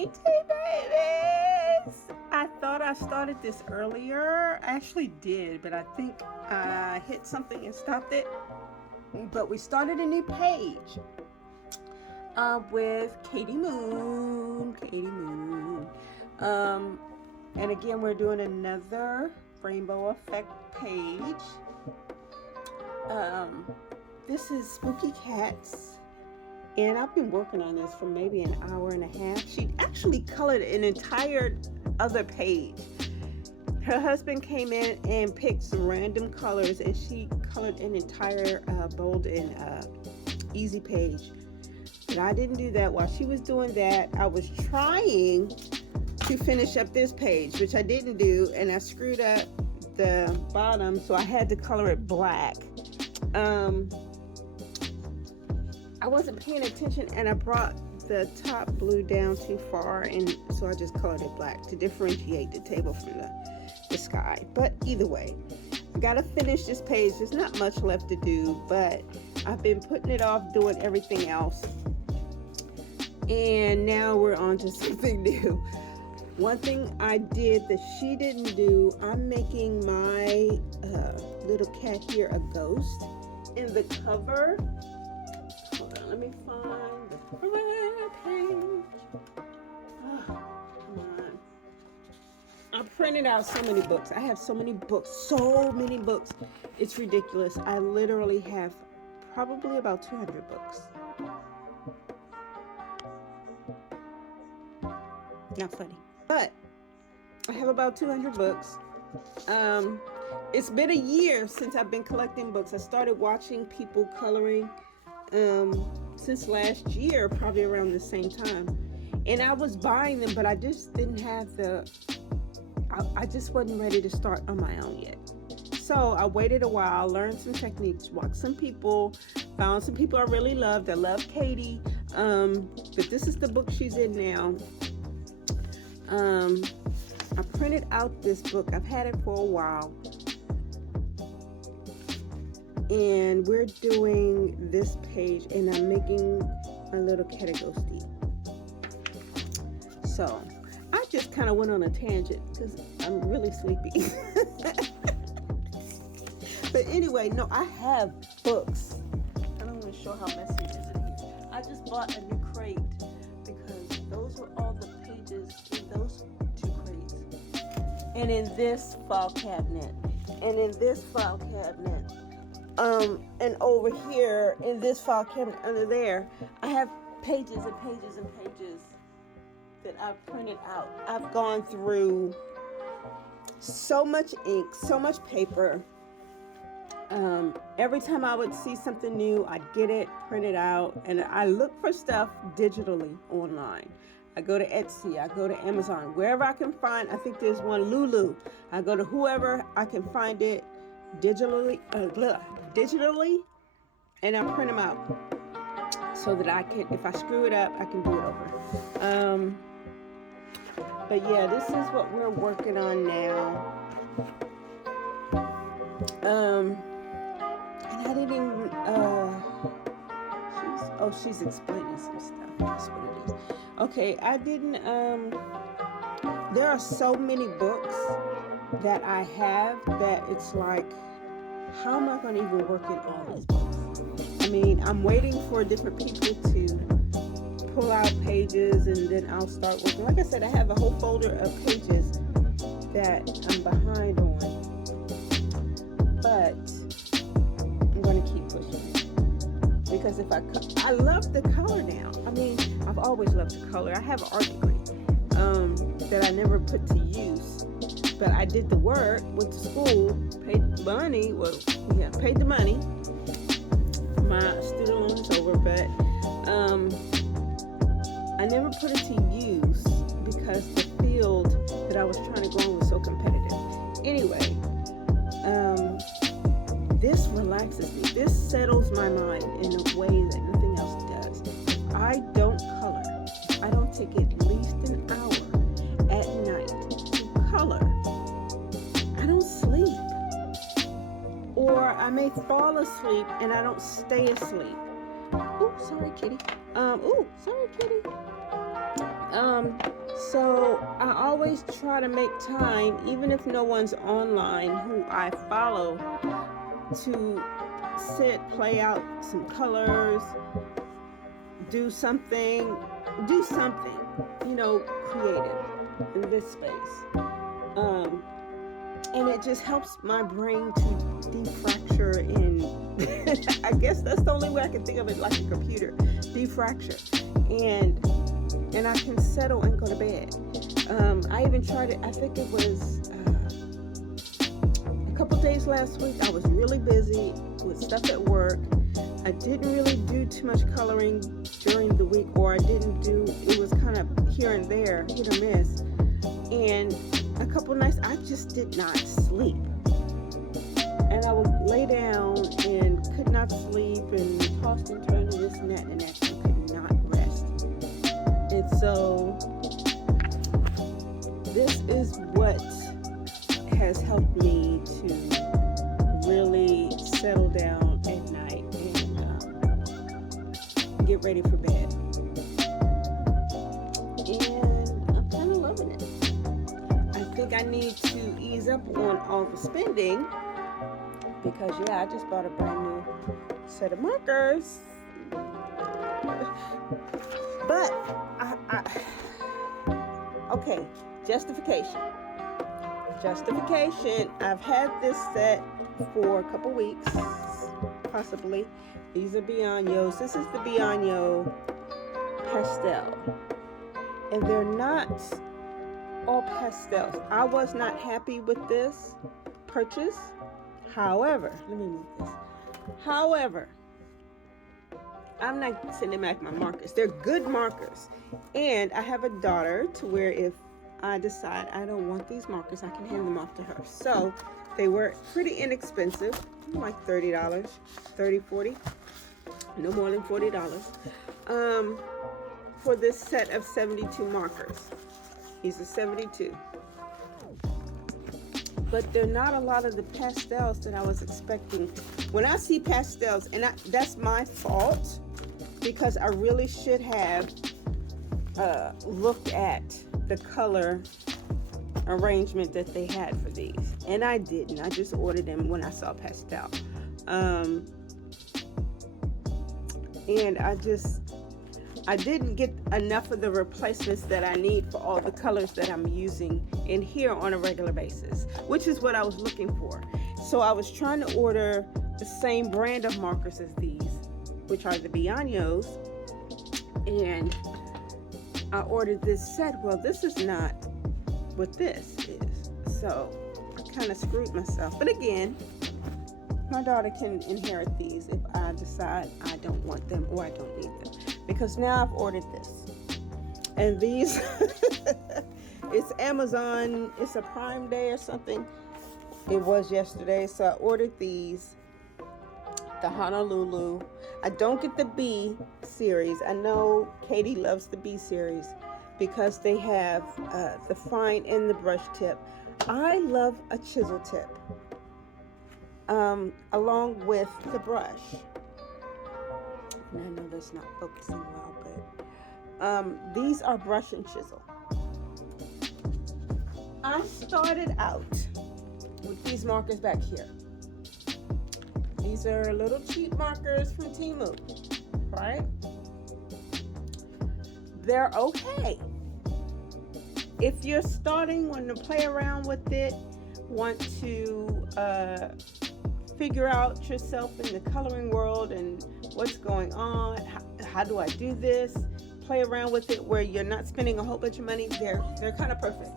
Hey, babies! I thought I started this earlier. I actually did, but I think I hit something and stopped it. But we started a new page with Katie Moon. And again, we're doing another Rainbow Effect page. This is Spooky Cats. And I've been working on this for maybe an hour and a half. She actually colored an entire other page. Her husband came in and picked some random colors, and she colored an entire bold and easy page. But I didn't do that. While she was doing that, I was trying to finish up this page, which I didn't do, and I screwed up the bottom, so I had to color it black. I wasn't paying attention, and I brought the top blue down too far, and so I just colored it black to differentiate the table from the sky. But either way, I gotta finish this page. There's not much left to do, but I've been putting it off doing everything else, and now we're on to something new. One thing I did that she didn't do, I'm making my little cat here a ghost. In the cover, let me find the cover page. Oh, come on. I printed out so many books. I have so many books. It's ridiculous. I literally have probably about 200 books. Not funny. But I have about 200 books. It's been a year since I've been collecting books. I started watching people coloring since last year, probably around the same time, and I was buying them, but I just didn't have I just wasn't ready to start on my own yet. So I waited a while, learned some techniques, watched some people, found some people I really loved. I love Katie, but this is the book she's in now. I printed out this book. I've had it for a while. And we're doing this page, and I'm making a little cat a ghosty. So I just kind of went on a tangent because I'm really sleepy. But anyway, no, I have books. I don't want to show how messy it is in here. I just bought a new crate because those were all the pages in those two crates. And in this file cabinet. And in this file cabinet. And over here in this file cabinet under there, I have pages and pages and pages that I've printed out. I've gone through so much ink, so much paper. Every time I would see something new, I'd get it, print it out, and I look for stuff digitally online. I go to Etsy, I go to Amazon, wherever I can find. I think there's one, Lulu. I go to whoever I can find it digitally, and I print them out so that I can, if I screw it up, I can do it over. But yeah, this is what we're working on now. And I didn't even, she's explaining some stuff. That's what it is. Okay, I didn't, there are so many books that I have that it's like, how am I going to even work in all these books? I mean, I'm waiting for different people to pull out pages, and then I'll start working. Like I said, I have a whole folder of pages that I'm behind on, but I'm going to keep pushing because if I love the color now. I mean, I've always loved to color. I have an art degree that I never put to use. But I did the work, went to school, paid the money. Paid the money. My student loan is over, but I never put it to use because the field that I was trying to go on was so competitive. Anyway, this relaxes me. This settles my mind in a way that nothing else does. If I don't color, if I don't take at least an hour at night to color, I don't sleep. Or I may fall asleep and I don't stay asleep. Ooh, sorry, kitty. Sorry, kitty. So I always try to make time, even if no one's online who I follow, to sit, play out some colors, do something, creative in this space. And it just helps my brain to defracture in, I guess that's the only way I can think of it, like a computer, defracture. And I can settle and go to bed. I even tried it, I think it was a couple days last week. I was really busy with stuff at work. I didn't really do too much coloring during the week, or it was kind of here and there, hit or miss. And a couple nights I just did not sleep. And I would lay down and could not sleep and tossed and turned and this and that and that and could not rest. And so this is what has helped me to really settle down at night and get ready for bed. And I'm kind of loving it. I think I need to ease up on all the spending because, I just bought a brand new set of markers. But, okay, justification. I've had this set for a couple weeks, possibly. These are Beyonyo's. This is the Beyonyo pastel. And they're not all pastels. I was not happy with this purchase. However, let me move this. However, I'm not sending back my markers. They're good markers. And I have a daughter to where if I decide I don't want these markers, I can hand them off to her. So they were pretty inexpensive, like $30, $30, $40, no more than $40 for this set of 72 markers. These are 72. But they're not a lot of the pastels that I was expecting. When I see pastels, and that's my fault, because I really should have looked at the color arrangement that they had for these. And I didn't. I just ordered them when I saw pastel. And I didn't get enough of the replacements that I need for all the colors that I'm using in here on a regular basis, which is what I was looking for. So I was trying to order the same brand of markers as these, which are the Beyonyo's, and I ordered this set. Well, this is not what this is, so I kind of screwed myself. But again, my daughter can inherit these if I decide I don't want them or I don't need them. Because now I've ordered this. And these, it's Amazon, it's a Prime Day or something. It was yesterday, so I ordered these. The Honolulu. I don't get the B series. I know Katie loves the B series because they have the fine and the brush tip. I love a chisel tip along with the brush. And I know that's not focusing well, but these are brush and chisel. I started out with these markers back here. These are little cheap markers from Temu, right? They're okay. If you're starting, want to play around with it, want to figure out yourself in the coloring world and what's going on, how do I do this, play around with it where you're not spending a whole bunch of money, they're kind of perfect.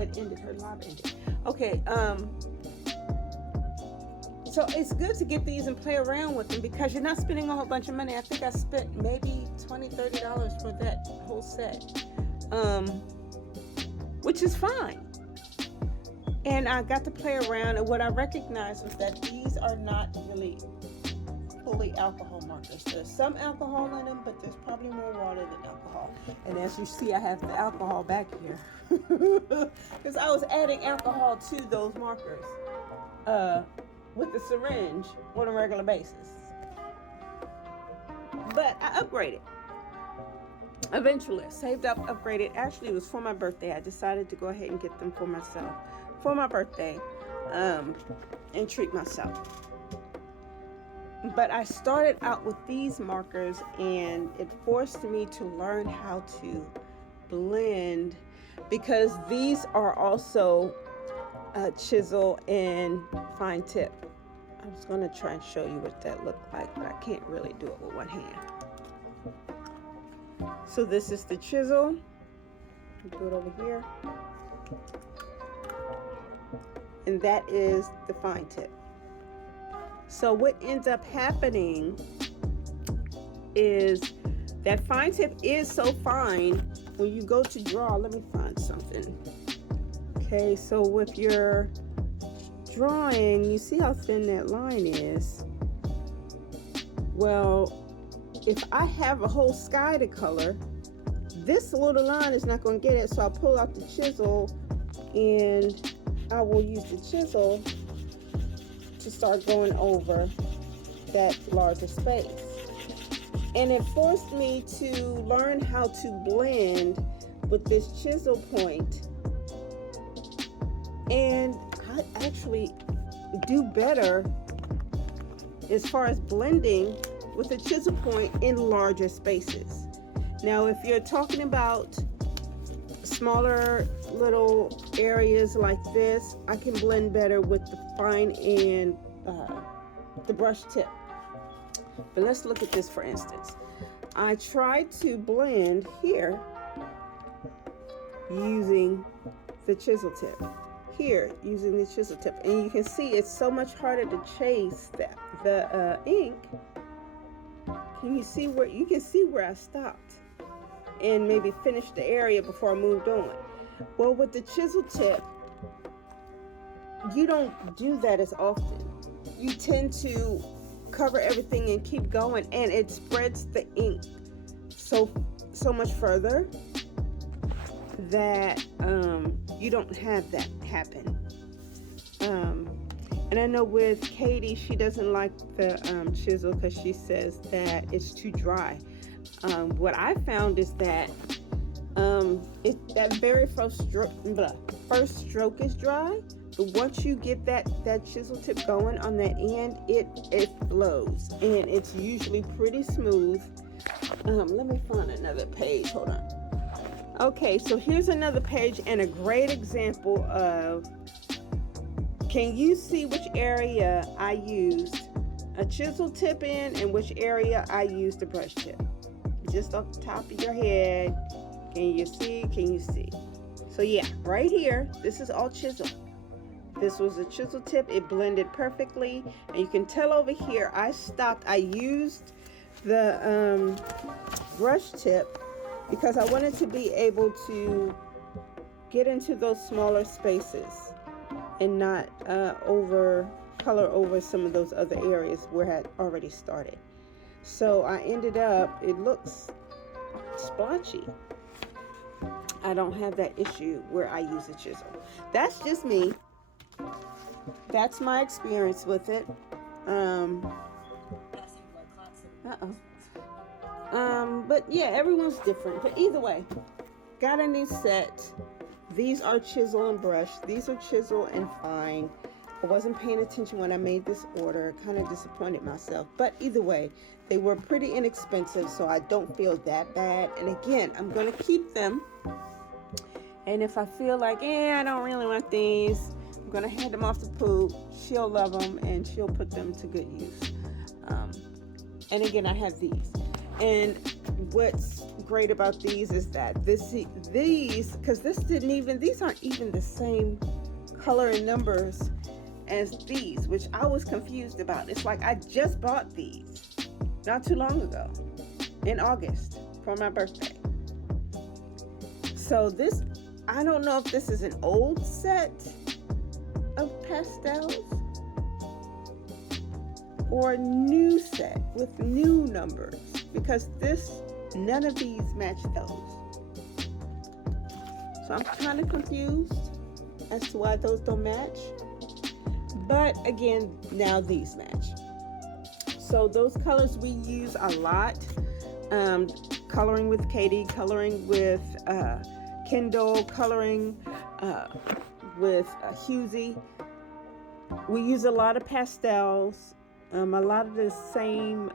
It ended, her live ended. Okay, so it's good to get these and play around with them because you're not spending a whole bunch of money. I think I spent maybe $20, $30 for that whole set, which is fine. And I got to play around, and what I recognized was that these are not really fully alcohol markers. There's some alcohol in them, but there's probably more water than alcohol. And as you see, I have the alcohol back here because I was adding alcohol to those markers with the syringe on a regular basis. But I upgraded. Eventually, saved up, upgraded. Actually, it was for my birthday. I decided to go ahead and get them for myself for my birthday, and treat myself. But I started out with these markers, and it forced me to learn how to blend, because these are also chisel and fine tip. I was going to try and show you what that looked like, but I can't really do it with one hand. So this is the chisel. I'll do it over here. And that is the fine tip. So what ends up happening is that fine tip is so fine when you go to draw. Let me find something. Okay, so with your drawing, you see how thin that line is. Well, if I have a whole sky to color, this little line is not going to get it, so I'll pull out the chisel, and I will use the chisel to start going over that larger space. And it forced me to learn how to blend with this chisel point, and I actually do better as far as blending with a chisel point in larger spaces. Now, if you're talking about smaller little areas like this, I can blend better with the fine and the brush tip. But let's look at this for instance. I tried to blend here using the chisel tip. Here using the chisel tip, and you can see it's so much harder to chase the ink. Can you see where you can see where I stopped and maybe finished the area before I moved on? Well, with the chisel tip, you don't do that as often. You tend to cover everything and keep going, and it spreads the ink so much further that you don't have that happen. And I know with Katie, she doesn't like the chisel because she says that it's too dry. What I found is that that very first stroke is dry, but once you get that chisel tip going on that end, it flows, and it's usually pretty smooth. Let me find another page. Hold on. Okay, so here's another page and a great example of, can you see which area I used a chisel tip in and which area I used a brush tip? Just off the top of your head, can you see? Can you see? So yeah, right here, this is all chisel. This was a chisel tip. It blended perfectly, and you can tell over here I stopped. I used the brush tip because I wanted to be able to get into those smaller spaces and not color over some of those other areas where I had already started. So I ended up, it looks splotchy. I don't have that issue where I use a chisel. That's just me. That's my experience with it. But yeah, everyone's different. But either way, got a new set. These are chisel and brush. These are chisel and fine. I wasn't paying attention when I made this order. Kind of disappointed myself. But either way, they were pretty inexpensive, so I don't feel that bad. And again, I'm going to keep them. And if I feel like, I don't really want these, I'm going to hand them off to Pooh. She'll love them, and she'll put them to good use. And again, I have these. And what's great about these is that these, because these aren't even the same color and numbers as these, which I was confused about. It's like I just bought these not too long ago in August for my birthday. So this, I don't know if this is an old set of pastels or a new set with new numbers, because none of these match those. So I'm kind of confused as to why those don't match. But again, now these match. So those colors we use a lot. coloring with Katie, coloring with Kendall, coloring with Husey. We use a lot of pastels, a lot of the same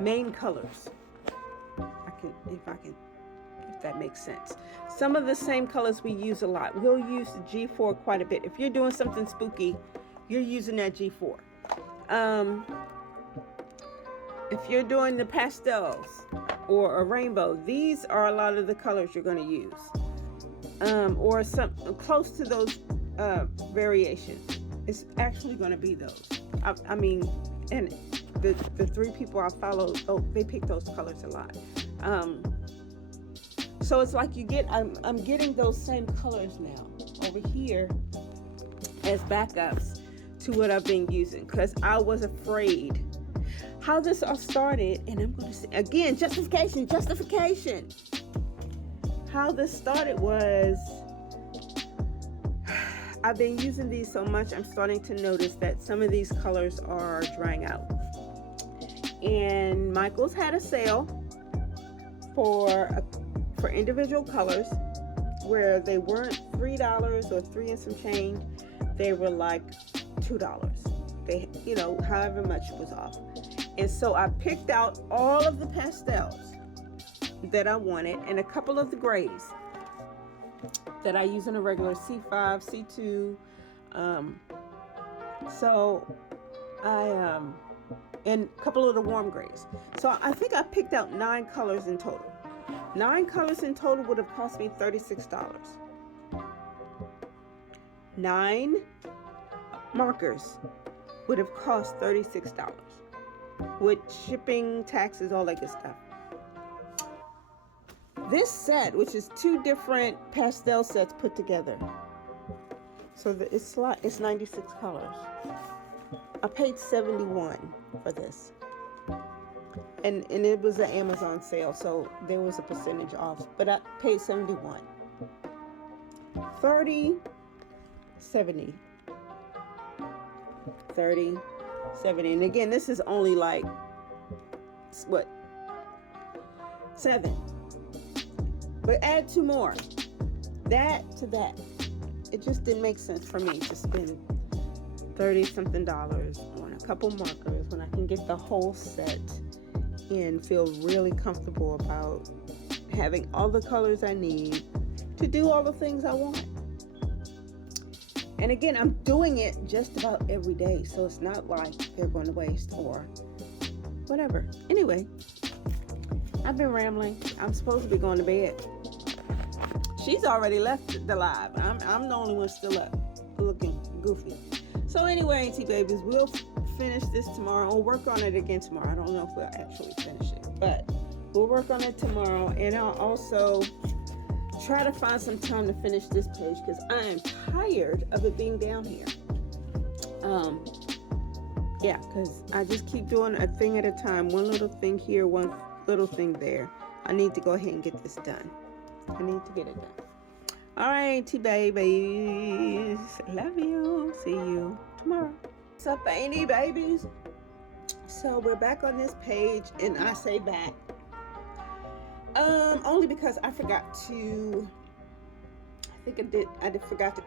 main colors. If that makes sense. Some of the same colors we use a lot. We'll use the G4 quite a bit. If you're doing something spooky, you're using that G4. If you're doing the pastels or a rainbow, these are a lot of the colors you're going to use. Or some close to those variations. It's actually going to be those. I mean, and the three people I follow, they pick those colors a lot. So it's like I'm getting those same colors now over here as backups to what I've been using, because I was afraid how this all started. And I'm going to say again, justification. How this started was, I've been using these so much, I'm starting to notice that some of these colors are drying out. And Michael's had a sale for individual colors where they weren't $3 or $3 and some change. They were like $2. They, however much was off. And so I picked out all of the pastels that I wanted and a couple of the grays that I use in a regular C5, C2. And a couple of the warm grays. So I think I picked out 9 colors in total. 9 colors in total would have cost me $36. 9 markers would have cost $36 with shipping, taxes, all that good stuff. This set, which is 2 different pastel sets put together, so it's 96 colors. I paid $71 for this, and it was an Amazon sale, so there was a percentage off, but I paid $71. 30, 70, 30, 70, and again, this is only like what, 7, but add 2 more, that to that. It just didn't make sense for me to spend $30-something on a couple markers when I can get the whole set and feel really comfortable about having all the colors I need to do all the things I want. And again, I'm doing it just about every day, so it's not like they're going to waste or whatever. Anyway, I've been rambling. I'm supposed to be going to bed. She's already left the live. I'm the only one still up, looking goofy. So anyway, Auntie Babies, we'll finish this tomorrow. We'll work on it again tomorrow. I don't know if we'll actually finish it, but we'll work on it tomorrow. And I'll also try to find some time to finish this page because I am tired of it being down here. Yeah, because I just keep doing a thing at a time. One little thing here, one little thing there. I need to go ahead and get this done. I need to get it done. All right, babies. Love you. See you tomorrow. What's up, Auntie Babies? So we're back on this page, and I say back only because I forgot to. I forgot to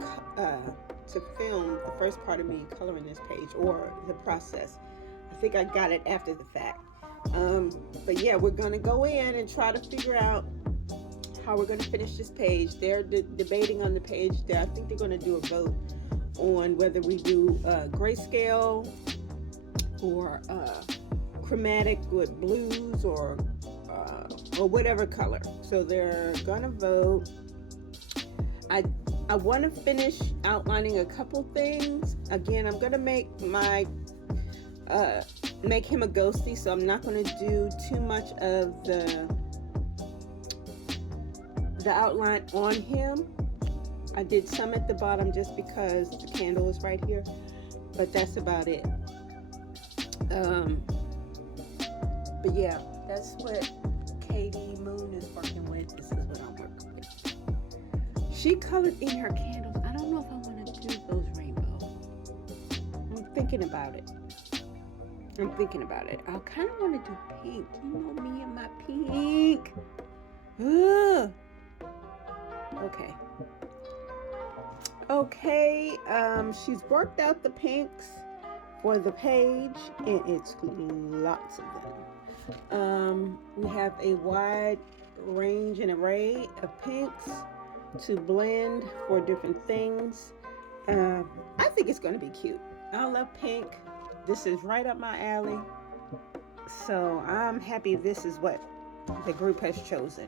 film the first part of me coloring this page or the process. I think I got it after the fact. But yeah, we're gonna go in and try to figure out how we're going to finish this page. They're debating on the page there. I think they're going to do a vote on whether we do grayscale or chromatic with blues or whatever color. So they're going to vote. I want to finish outlining a couple things. Again, I'm going to make him a ghosty, so I'm not going to do too much of the outline on him. I did some at the bottom just because the candle is right here, but that's about it. But yeah, that's what Katie Moon is working with. This is what I'm working with. She colored in her candles. I don't know if I want to do those rainbow. I'm thinking about it. I kind of want to do pink. You know me and my pink. Okay. Okay, she's worked out the pinks for the page, and it's lots of them. We have a wide range and array of pinks to blend for different things. I think it's going to be cute. I love pink. This is right up my alley. So I'm happy this is what the group has chosen.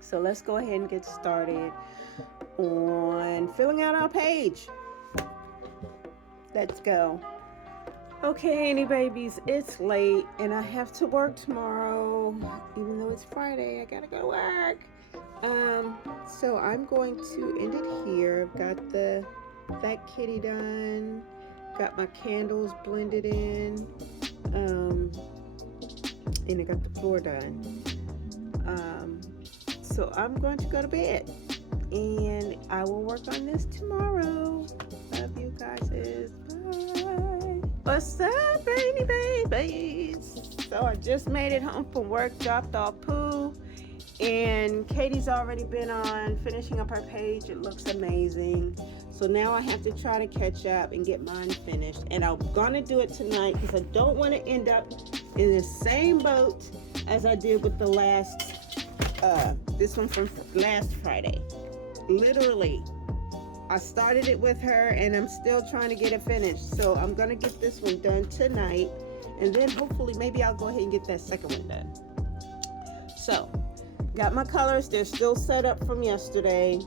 So let's go ahead and get started on filling out our page. Let's go. Okay, Annie babies, it's late and I have to work tomorrow. Even though it's Friday, I gotta go to work. So I'm going to end it here. I've got that kitty done. Got my candles blended in. And I got the floor done. So I'm going to go to bed. And I will work on this tomorrow. Love you guys. Bye. What's up, baby babies? So I just made it home from work, dropped off Pooh. And Katie's already been on finishing up her page. It looks amazing. So now I have to try to catch up and get mine finished. And I'm going to do it tonight because I don't want to end up in the same boat as I did with the last, this one from last Friday. Literally, I started it with her and I'm still trying to get it finished. So I'm going to get this one done tonight. And then hopefully maybe I'll go ahead and get that second one done. So, got my colors. They're still set up from yesterday.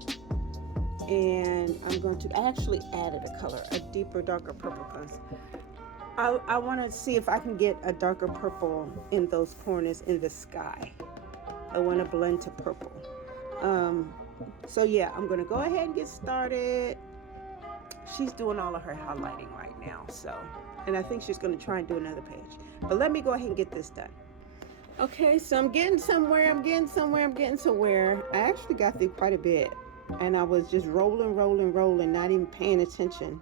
And I'm going to, I actually added a color, a deeper, darker purple, because I want to see if I can get a darker purple in those corners in the sky. I want to blend to purple. So yeah, I'm going to go ahead and get started. She's doing all of her highlighting right now. So, and I think she's going to try and do another page. But let me go ahead and get this done. Okay, so I'm getting somewhere. I actually got through quite a bit. And I was just rolling, not even paying attention.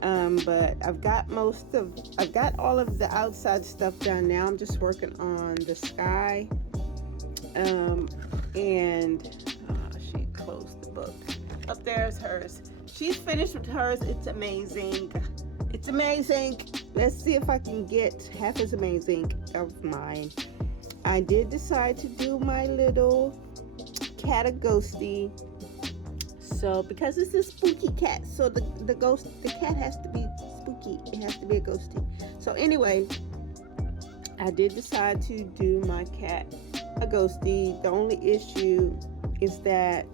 But I've got all of the outside stuff done. Now I'm just working on the sky. And she closed the book. Up there's hers. She's finished with hers. It's amazing. Let's see if I can get half as amazing of mine. I did decide to do my little cat a ghosty. So because it's a spooky cat, so the cat has to be spooky. It has to be a ghosty. So anyway, I did decide to do my cat a ghosty. The only issue is that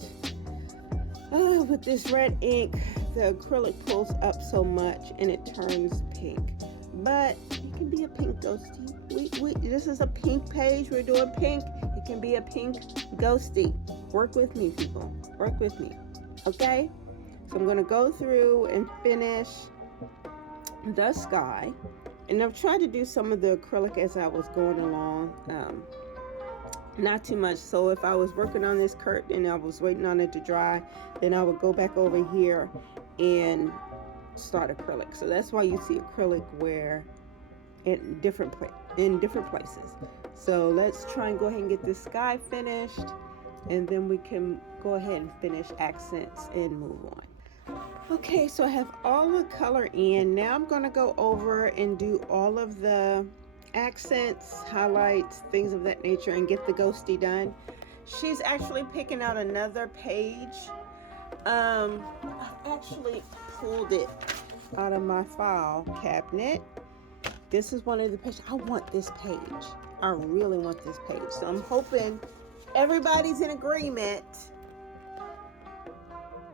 with this red ink, the acrylic pulls up so much and it turns pink. But it can be a pink ghosty. This is a pink page. We're doing pink. It can be a pink ghosty. Work with me, people. Work with me. Okay? So I'm going to go through and finish the sky. And I've tried to do some of the acrylic as I was going along. Not too much. So if I was working on this curtain and I was waiting on it to dry, then I would go back over here and start acrylic. So that's why you see acrylic wear in different places. So let's try and go ahead and get this sky finished, and then we can go ahead and finish accents and move on. Okay, so I have all the color in. Now I'm going to go over and do all of the accents, highlights, things of that nature, and get the ghosty done. She's actually picking out another page. I actually pulled it out of my file cabinet. This is one of the pages. I want this page. I really want this page. So I'm hoping everybody's in agreement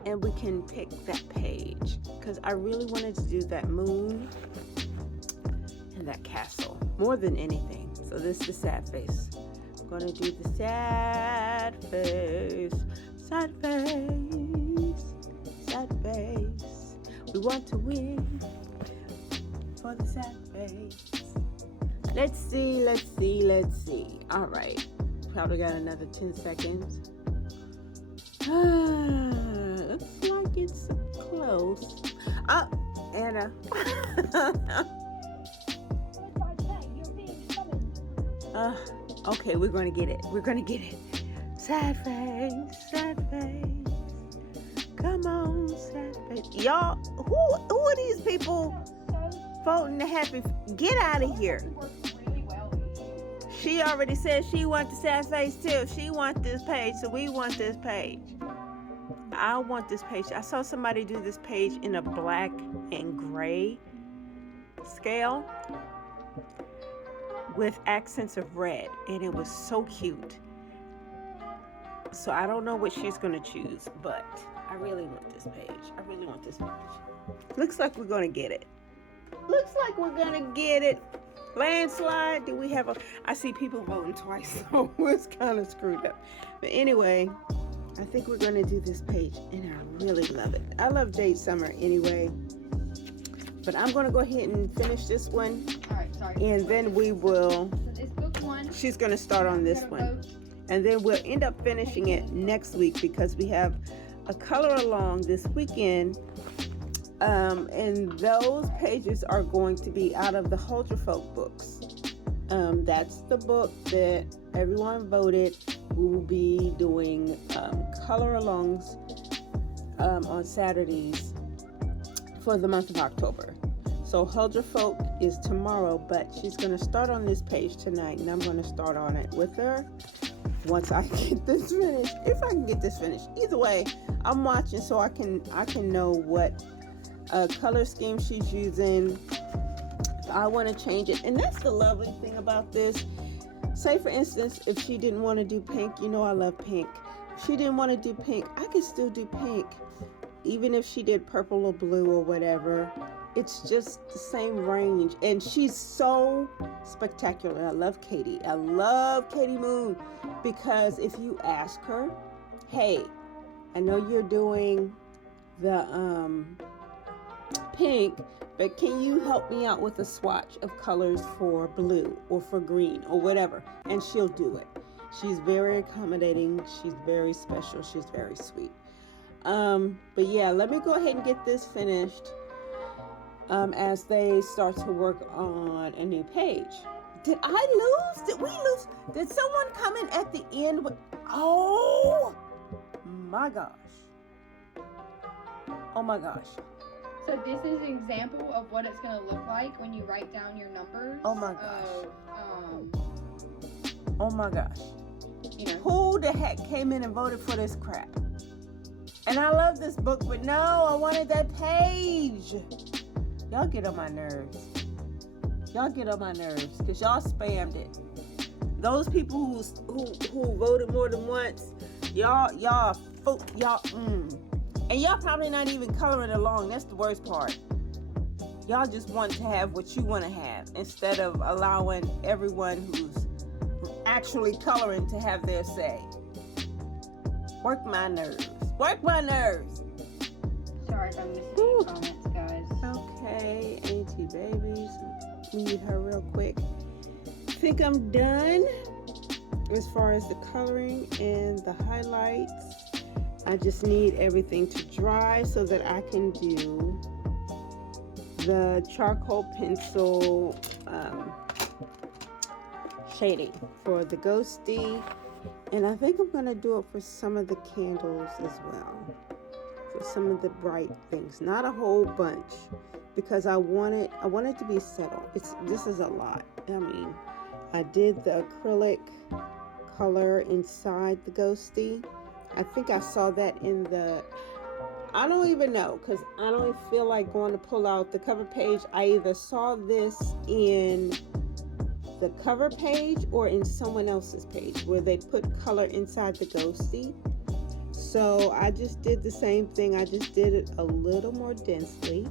and we can pick that page, because I really wanted to do that moon and that castle more than anything. So this is the sad face. I'm gonna do the sad face, sad face, sad face. We want to win for the sad face. Let's see. All right, probably got another 10 seconds. Looks like it's close. Oh, Anna. Okay, we're gonna get it. Sad face, sad face. Come on, sad face. Y'all, who are these people voting the happy? Get out of here. She already said she wants the sad face too. She wants this page, so we want this page. I want this page. I saw somebody do this page in a black and gray scale with accents of red, and it was so cute. So I don't know what she's gonna choose, but I really want this page. I really want this page. Looks like we're gonna get it. Looks like we're gonna get it. Landslide. Do we have a... I see people voting twice, so it's kind of screwed up. But anyway, I think we're gonna do this page, and I really love it. I love Date Summer anyway. But I'm gonna go ahead and finish this one. All right, sorry. And then we will... So this book one. She's gonna start on this one. And then we'll end up finishing it next week because we have a color along this weekend. And those pages are going to be out of the Hold Your Folk books. That's the book that everyone voted. We will be doing color alongs on Saturdays for the month of October. So Hold Your Folk is tomorrow, but she's going to start on this page tonight, and I'm going to start on it with her once I get this finished. If I can get this finished. Either way, I'm watching so I can know what color scheme she's using. If I want to change it. And that's the lovely thing about this. Say for instance, if she didn't want to do pink, you know I love pink. If she didn't want to do pink, I could still do pink. Even if she did purple or blue or whatever. It's just the same range. And she's so spectacular. I love Katie. I love Katie Moon. Because if you ask her, hey, I know you're doing the pink, but can you help me out with a swatch of colors for blue or for green or whatever? And she'll do it. She's very accommodating. She's very special. She's very sweet. But yeah, let me go ahead and get this finished as they start to work on a new page. Did I lose? Did we lose? Did someone come in at the end with... Oh my gosh. Oh my gosh. So this is an example of what it's going to look like when you write down your numbers. Oh my gosh. Of, oh my gosh. You know. Who the heck came in and voted for this crap? And I love this book, but no, I wanted that page. Y'all get on my nerves. Y'all get on my nerves because y'all spammed it. Those people who voted more than once, y'all, and y'all probably not even coloring along. That's the worst part. Y'all just want to have what you want to have instead of allowing everyone who's actually coloring to have their say. Work my nerves. Work my nerves. Sorry if I'm missing any comments, guys. Okay, Auntie Babies. Mute her real quick. I think I'm done as far as the coloring and the highlights. I just need everything to dry so that I can do the charcoal pencil shading for the ghosty. And I think I'm going to do it for some of the candles as well. For some of the bright things. Not a whole bunch. Because I want it to be settled. This is a lot. I mean, I did the acrylic color inside the ghosty. I think I saw that in the... I don't even know because I don't feel like going to pull out the cover page. I either saw this in the cover page or in someone else's page where they put color inside the ghosty. So I just did the same thing. I just did it a little more densely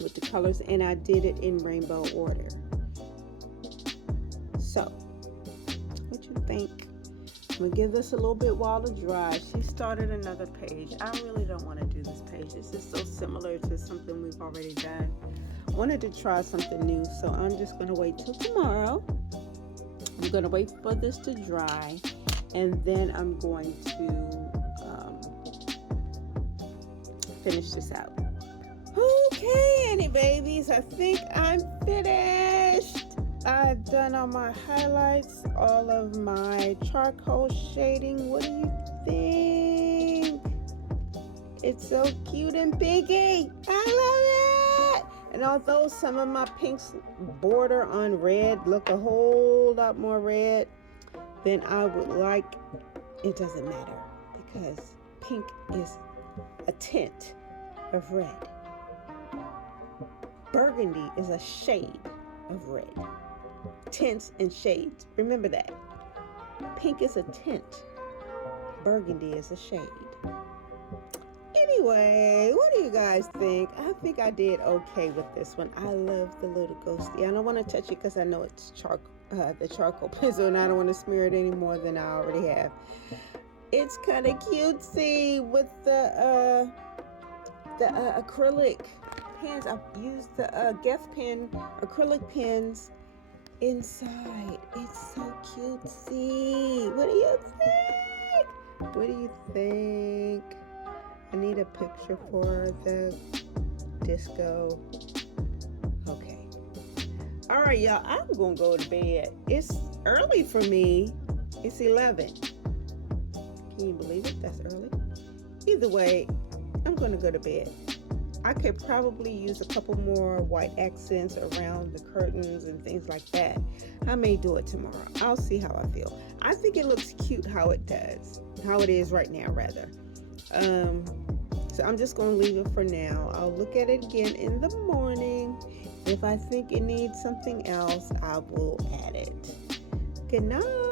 with the colors, and I did it in rainbow order. So, what you think? I'm gonna give this a little bit while to dry. She started another page. I really don't want to do this page. This is so similar to something we've already done. Wanted to try something new, so I'm just gonna wait till tomorrow. I'm gonna wait for this to dry, and then I'm going to finish this out. Okay, Annie babies, I think I'm finished. I've done all my highlights, all of my charcoal shading. What do you think? It's so cute and pinky. I love it. And although some of my pinks border on red, look a whole lot more red than I would like, it doesn't matter because pink is a tint of red. Burgundy is a shade of red. Tints and shades. Remember that. Pink is a tint. Burgundy is a shade. Anyway, what do you guys think? I think I did okay with this one. I love the little ghosty. I don't want to touch it because I know it's the charcoal pencil, and I don't want to smear it any more than I already have. It's kind of cutesy with the acrylic pens. I've used the Guess pen acrylic pens inside. It's so cutesy. What do you think? What do you think? I need a picture for the disco. Okay. All right, y'all. I'm going to go to bed. It's early for me. It's 11. Can you believe it? That's early. Either way, I'm going to go to bed. I could probably use a couple more white accents around the curtains and things like that. I may do it tomorrow. I'll see how I feel. I think it looks cute how it is right now, rather. So I'm just going to leave it for now. I'll look at it again in the morning. If I think it needs something else, I will add it. Good night.